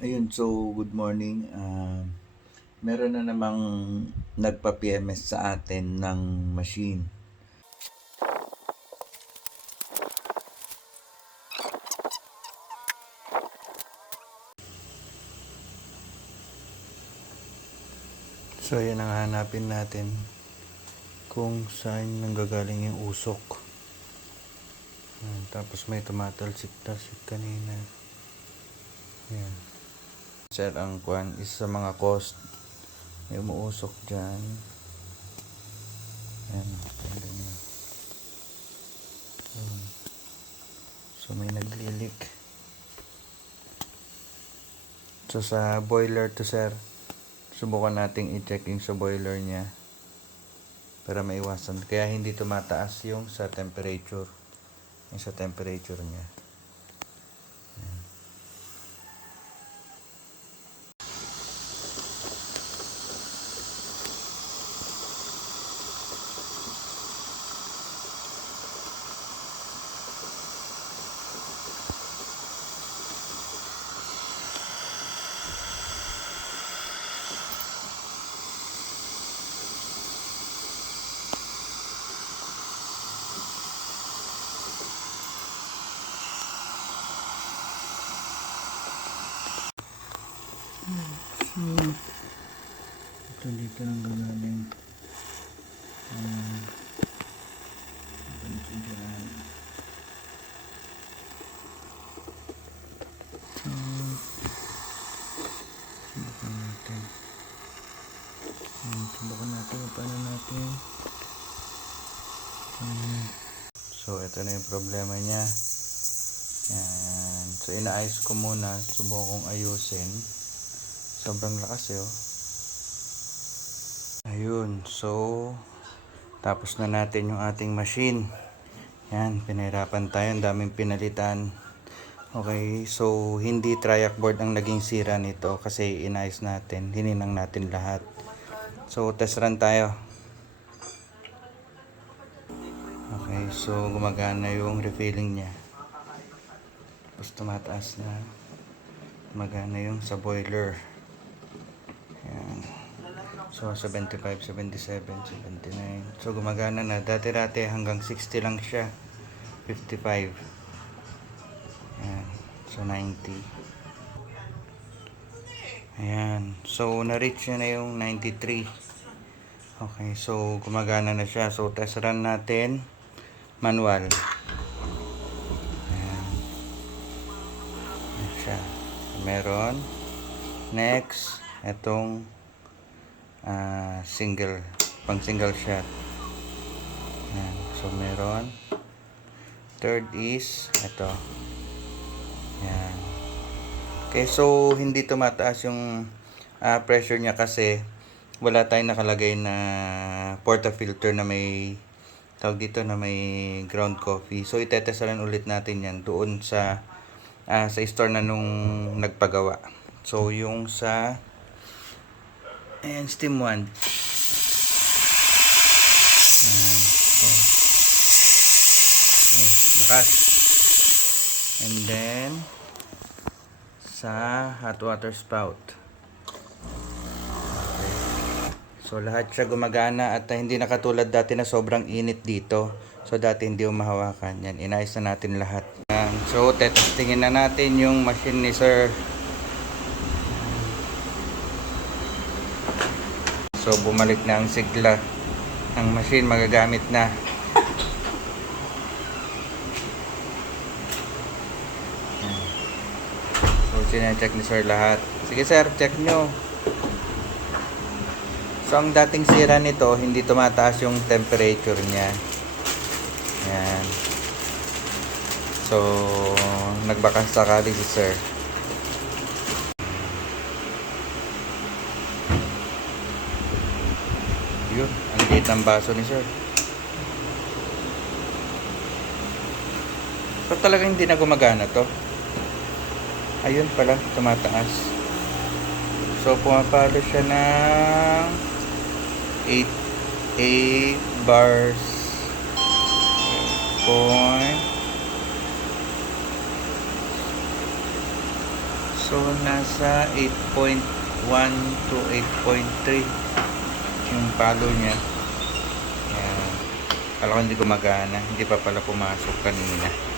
Ayun, so good morning. Meron na namang nagpa-PMS sa atin ng machine. So yan ang hanapin natin kung saan nanggagaling yung usok. Tapos may tumatalsik-talsik kanina. Yan. Sir, ang kwan is sa mga cost. May umuusok dyan. Yan. Ganyan. So may naglilik. So sa boiler to, sir, subukan nating i-check yung sa boiler niya para maiwasan. Kaya hindi tumataas yung sa temperature. Yung sa temperature niya. So, ito dito lang gagaling. Ito dyan. Subukan natin. Subukan natin kung paano natin. So, ito na yung problema niya. Yan. So, inaayos ko muna. Subukan kong ayusin. Sobrang lakas eh, oh. Ayun. So, tapos na natin yung ating machine. Yan. Pinahirapan tayo. Ang daming pinalitan. Okay. So, hindi triac board ang naging sira nito kasi inayos natin. Hininang natin lahat. So, test run tayo. Okay. So, gumagana yung refilling niya. Tapos tumataas na. Gumagana yung sa boiler. Yan. So 75, 77, 79. So gumagana na. Dati-dati hanggang 60 lang siya. 55. Yan. So 90. Ayan. So na-reach na yung 93. Okay. So gumagana na siya. So test run natin. Manual. Ayan. Ayan siya. Meron. Next. Itong single. Pang single shot. Ayan. So meron. Third is ito. Ayan. Okay, so hindi tumataas yung pressure niya kasi wala tayong nakalagay na portafilter na may tawag dito na may ground coffee. So itetestaran ulit natin yan doon sa store na nung nagpagawa. So yung sa steam 1. Ayan. So, okay, lakas. And then sa hot water spout. Okay. So lahat siya gumagana at hindi na katulad dati na sobrang init dito. So dati hindi mahawakan. Yan, inayos na natin lahat. Yan. So tetestingin na natin yung machine ni Sir. So bumalik na ang sigla ng machine, magagamit na. So sina-check ni Sir lahat. Sige sir, check nyo. So ang dating sira nito, hindi tumataas yung temperature niya. Yan. So nagbakas sakali si Sir. Yun, ang liit ng baso ni Sir. So talagang hindi na gumagana to. Ayun pala, tumataas. So pumapalo siya ng 8 bars. Point So, nasa 8.1 to 8.3 yung palo niya. Ayan. Kala ko hindi gumagana. Hindi pa pala pumasok kanina.